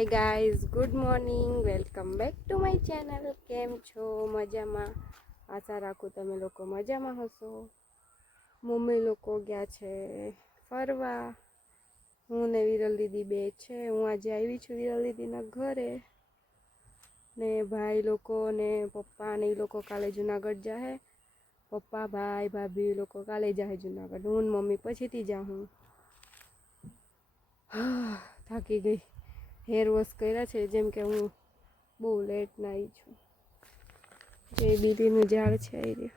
Hi guys, good morning, welcome back to my channel. કેમ છો? મજામાં? આશા રાખું તમે લોકો મજામાં હશો. મમ્મી લોકો ગયા છે ફરવા. હું ને વિરલ દીદી બે છે. હું આજે આવી છું વિરલ દીદીના ઘરે. ને ભાઈ લોકો ને પપ્પા ને એ લોકો કાલે જુનાગઢ જાહે. પપ્પા, ભાઈ, ભાભી લોકો કાલે જાહે જુનાગઢ. હું ને મમ્મી પછીથી જાઉં. થાકી ગઈ. હેર વોશ કર્યા છે, જેમ કે હું બહુ લેટ નાહી છું. એ બીલીનું ઝાડ છે, એ રહ્યું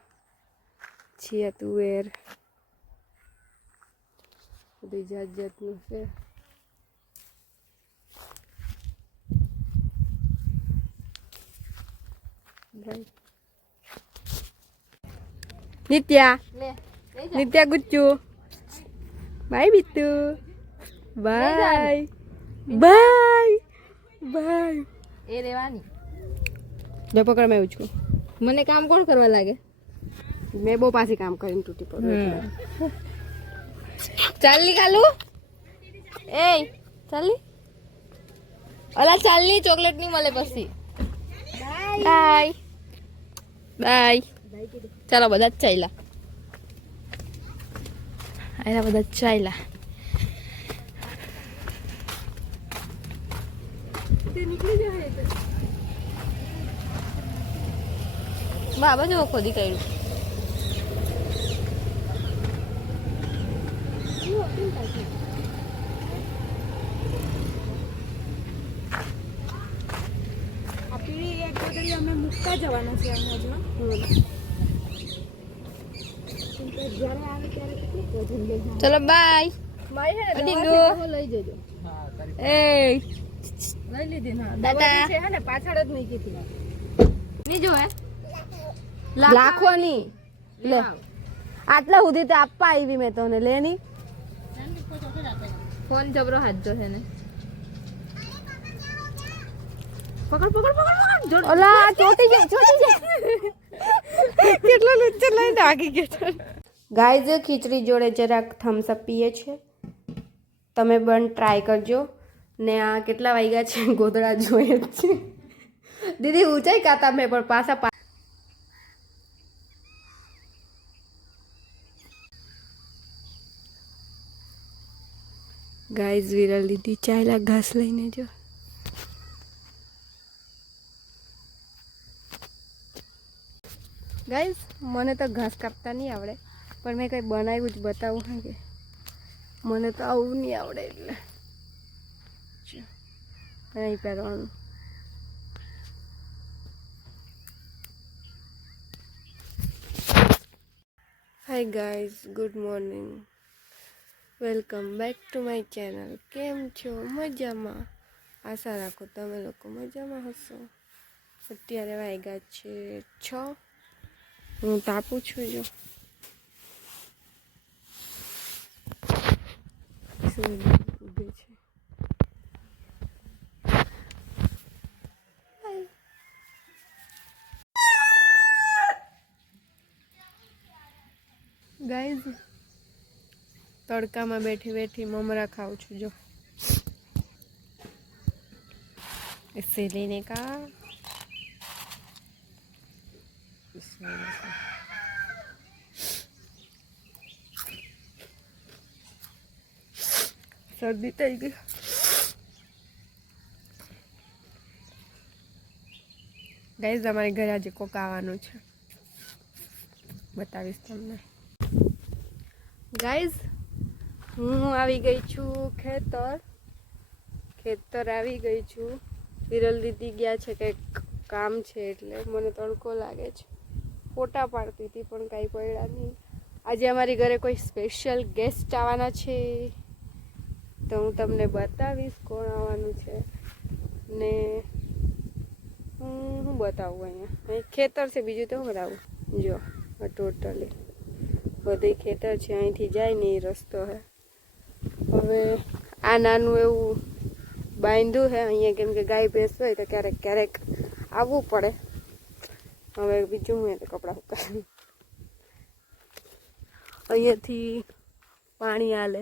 છીએ તુવેર, બધી જાત જાતનું છે. નિત્યા નિત્યા ગુચ્ચુ બાય બીતુ બાય બાય બાય. એ રેવાની જો પકડ, મેં છું. મને કામ કોણ કરવા લાગે? મેં બહુ પાછી કામ કરીને તૂટી પડું. ચાલની કાલુ, એ ચાલની, ઓલા ચાલની, ચોકલેટ ની મળે પછી. Bye bye. ચાલો બધા જ ચાલ્યા, આયલા બધા જ ચાલ્યા. બાબા જો ખોદી કર્યું. અમે મૂકતા જવાના છે અહીંયા. ચલો બાય. લઈ જજો. એ લઈ લીધી ના દાદા છે ને, પાછળ જ મૂકી હતી. ની જો હે લાખોની લે, આટલા સુધી તે આપવા આવી મેં તને. લે ની ફોન જબરો હાથ જો છે ને. પકડ પકડ પકડ. ઓલા ચોટી જાય. કેટલો લુચ્ચો લઈને આગી ગયો. ગાઈઝ, ખીચડી જોડે જરાક થમ્સ અપ પીએ છે. તમે પણ ટ્રાય કરજો. ને આ કેટલા વાગ્યા છે ગોદડા જોઈએ જ છે. દીદી ઊંચાઈ કાતા મેં પણ પાછા ગાઈઝ, વિરલ દીદી ચાયલા ઘાસ લઈને. જો ગાઈઝ, મને તો ઘાસ કાપતા નહીં આવડે, પણ મેં કંઈ બનાવ્યું જ બતાવું હા કે મને તો આવું નહીં આવડે. એટલે અહીં પહેરવાનું. Hi guys, good morning, welcome back to my channel. કેમ છો? મજામાં? આશા રાખો તમે લોકો મજામાં હશો. અત્યારે વાગ્યા છે 6. હું તાપું છું. જો ઉભે છે. ગાઈઝ, તડકામાં બેઠી બેઠી મમરા ખાઉં છું. જો इसीलिए का सर्दी થઈ ગઈ. ગાઈઝ, અમારી ઘરે આજે કોક આવવાનું છે, બતાવીશ તમને. ગાઈઝ, હું આવી ગઈ છું ખેતર આવી ગઈ છું. વિરલ દીદી ગયા છે, કંઈક કામ છે, એટલે મને તડકો લાગે છે. ફોટા પાડતી હતી પણ કાંઈ પડ્યા નહીં. આજે અમારી ઘરે કોઈ સ્પેશિયલ ગેસ્ટ આવવાના છે, તો હું તમને બતાવીશ કોણ આવવાનું છે. ને હું બતાવું. અહીંયા ખેતર છે, બીજું તો હું બતાવું. જો ટોટલી બધી ખેતર છે. અહીંથી જાય ને એ રસ્તો હે. હવે આ નાનું એવું બાંધ્યું છે અહીંયા, કેમ કે ગાય ભેંસ હોય તો ક્યારેક ક્યારેક આવવું પડે. હવે બીજું હું તો કપડાં સુકાય. અહીંયાથી પાણી હાલે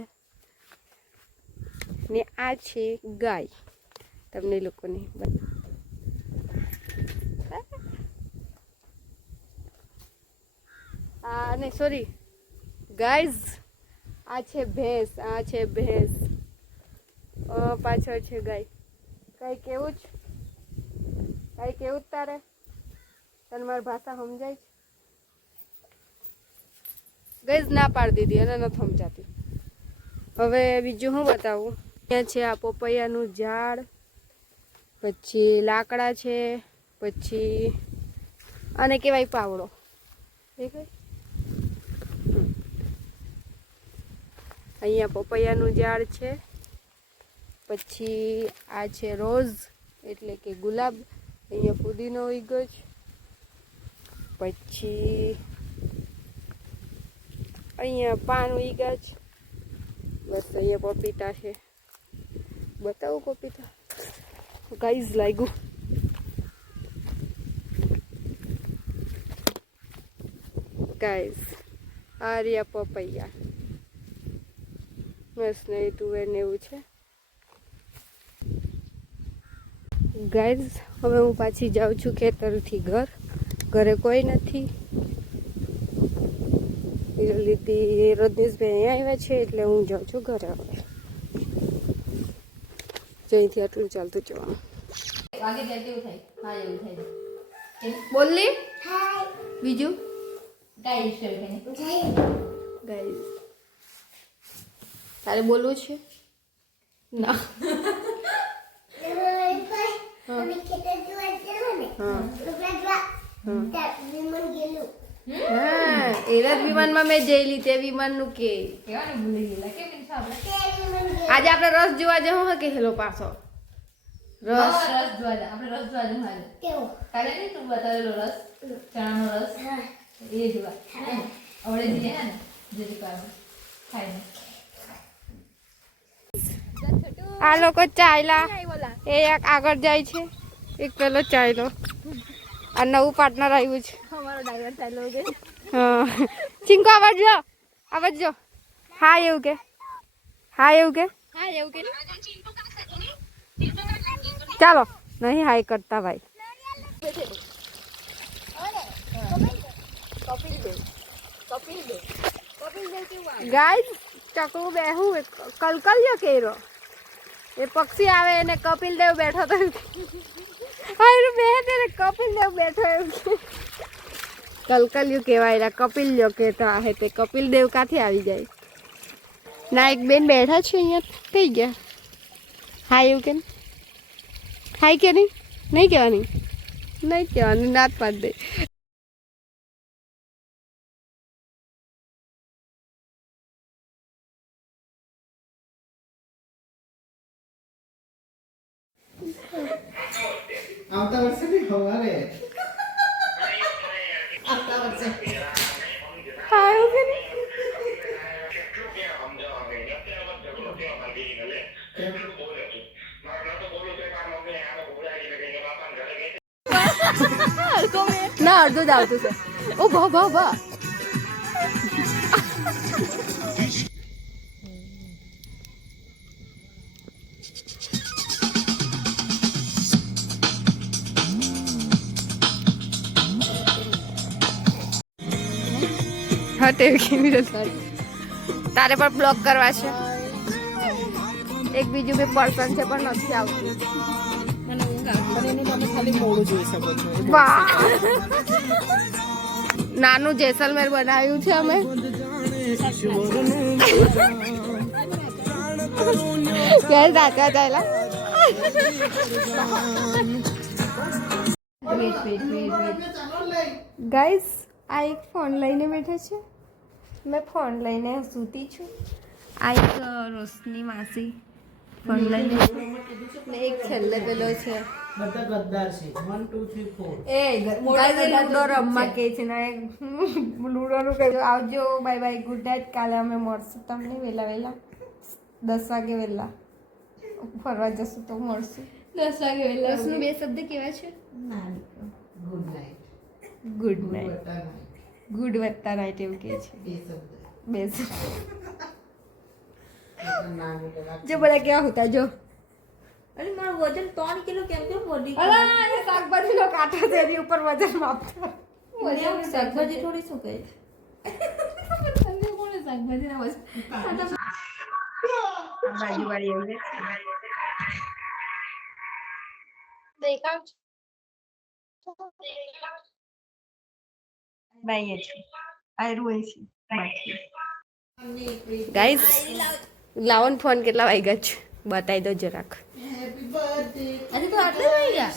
ને. આ છે ગાય. તમને લોકોને. અને સોરી ગાઈઝ, આ છે ભેંસ, આ છે ભેંસ, પાછળ છે ગાય. કઈ કેવું જ કઈ કેવું જ તારે તને મારી ભાષા સમજાય છે? ગાઈઝ ના પાડી દીધી અને નથી સમજાતી. હવે બીજું હું બતાવું. ત્યાં છે આ પપૈયાનું ઝાડ, પછી લાકડા છે, પછી આને કહેવાય પાવડો. અહીંયા પપૈયાનું ઝાડ છે, પછી આ છે રોઝ એટલે કે ગુલાબ, અહીંયા પુદીનો ઉગ્યો છે, પછી અહીંયા પાન ઉગ્યા છે, બસ અહીંયા પપીતા છે. બતાવું પપીતા ગાઈઝ લાગ્યું. ગાઈઝ આ રહ્યા પપૈયા, બસ નહીં તુવેર ને એવું છે. ગાઈઝ હવે હું પાછી જાઉં છું ખેતરથી ઘરે કોઈ નથી. લીધી રજનીશભાઈ અહીંયા આવ્યા છે એટલે હું જાઉં છું ઘરે. હવે જઈથી આટલું ચાલતું જવાનું. બોલી બીજું ગાઈઝ તારે બોલવું છે? ના એરા વિમાનમાં મેં જઈલી તે વિમાનનું કે આજે આપણે રસ જોવા જવું હે કે હેલો પાછો રસ આપણે રસ જોવા જવું કાલે નહીં તું બતાવેલો રસ, ચણાનો રસ એ જોવા આવડે જઈએ ને જેથી કરવા ખાઈને. આ લોકો ચાલ્યા, એ એક આગળ જાય છે, એક પેલો ચાલ્યો. આ નવું પાર્ટનર આવ્યું છે અમારો ડ્રાઈવર ચાલ્યો છે. હા ચિંકો આવાજ જો. હા એવું કે ચાલો નહીં હાય કરતા ભાઈ. ગાઈસ ચકલું બેહું કલકલિયો કેરો એ પક્ષી આવે એને કપિલ દેવ બેઠો તો કપિલ દેવ બેઠો એવું કલકલિયું કહેવાય. કપિલ કહેતા હે તે કપિલ દેવ કાથી આવી જાય. ના એક બેન બેઠા છે અહીંયા થઈ ગયા. હા એવું કે હાય કે નહીં કહેવાની નાત પાડી દે. આવતા વર્ષે બી હવારે આવતા વર્ષે હાય કે ના અડધું જ આવતું છે. ઓ ભા હટે તારે પણ બ્લોક કરવા છે. એક બીજું બી પર્સન છે પણ નથી આવતું. વાહ નાનું જેસલમેર બનાવ્યું છે અમે. ક્યારે દાંતવા ચાલ્યા. ગાઈઝ આ એક ફોન લઈને બેઠે છે. મેં ફોન લઈને સૂતી છું. આ એક રોશની માસી ફોન લઈને ને એક છેલ્લે પેલો છે બધા ગદ્દાર છે 1 2 3 4 એ લૂડો રમવા કે છે ને લૂડો નું કહી આવજો. Bye bye good night. કાલે અમે મળશું તમને વહેલા 10 વાગે વહેલા ફરવા જશું તો મળશું 10 વાગે વહેલા. રોશનું બે શબ્દ કેવા છે? ગુડ નાઇટ ગુડ વત્તા નાઇટ એવું કે છે. બે શબ્દ જો બધા કેવા હોતા જો અરે મારું વજન 3 કિલો કેમ વધી અલા એ શાકભાજીનો કાંટો છે એની ઉપર વજન માપતો વજન શાકભાજી થોડી શું કહે તમને કોણે શાકભાજી ના બાજુ વાળી આવી બાઈએ છે આ રોય છે ગાઈસ લાવન ફોન કેટલા વાગ્યા છે બતાવી દો જરાક હેપી બર્થડે આજે તો આટલે થઈ ગયા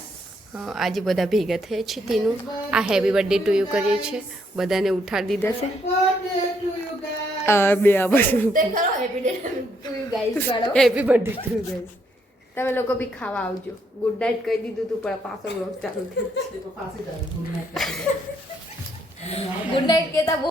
હા આજે બધા ભેગા થયા છે તેનું આ હેપી બર્થડે ટુ યુ કરીએ છીએ બધાને ઉઠાડી દીધા છે બર્થડે ટુ યુ ગાઈસ આ બે આ બધું તે કરો happy day to you guys ગાડો હેપી બર્થડે ટુ ગાઈસ તમે લોકો બી ખાવા આવજો ગુડ નાઇટ કહી દીધું તું પણ પાછો વ્લોગ ચાલુ થયો પાસે જાય ગુડ નાઈટ ગુડ નાઈટ કેતા